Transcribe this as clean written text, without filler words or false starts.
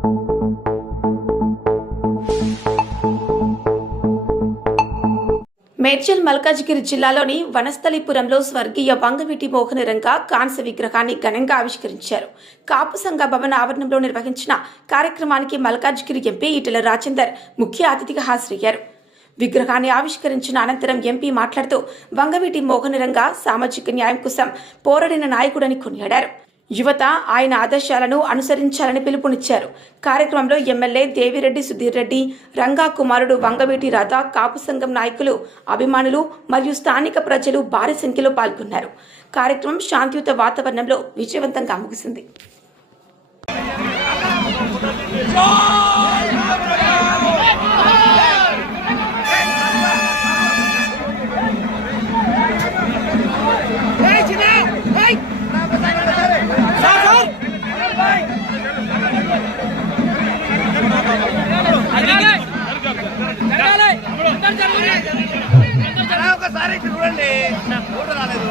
మేడ్చల్ మల్కాజ్గిరి జిల్లాలోని వనస్థలిపురంలో స్వర్గీయ వంగవీటి మోహన రంగ కాంస్య విగ్రహాన్ని ఘనంగా ఆవిష్కరించారు. కాపు సంఘ భవన ఆవరణంలో నిర్వహించిన కార్యక్రమానికి మల్కాజ్గిరి ఎంపీ ఈటెల రాజేందర్ ముఖ్య అతిథిగా హాజరయ్యారు. విగ్రహాన్ని ఆవిష్కరించిన అనంతరం ఎంపీ మాట్లాడుతూ వంగవీటి మోహన రంగ సామాజిక న్యాయం కోసం పోరాడిన నాయకుడని కొనియాడారు. యువత ఆయన ఆదర్శాలను అనుసరించాలని పిలుపునిచ్చారు. కార్యక్రమంలో ఎమ్మెల్యే దేవిరెడ్డి సుధీర్ రెడ్డి, రంగా కుమారుడు వంగవీటి రాధ, కాపు సంఘం నాయకులు, అభిమానులు మరియు స్థానిక ప్రజలు భారీ సంఖ్యలో పాల్గొన్నారు. కార్యక్రమం శాంతియుత వాతావరణంలో విజయవంతంగా ముగిసింది. ఒకసారి చూడండి ఫోటో రాలేదు.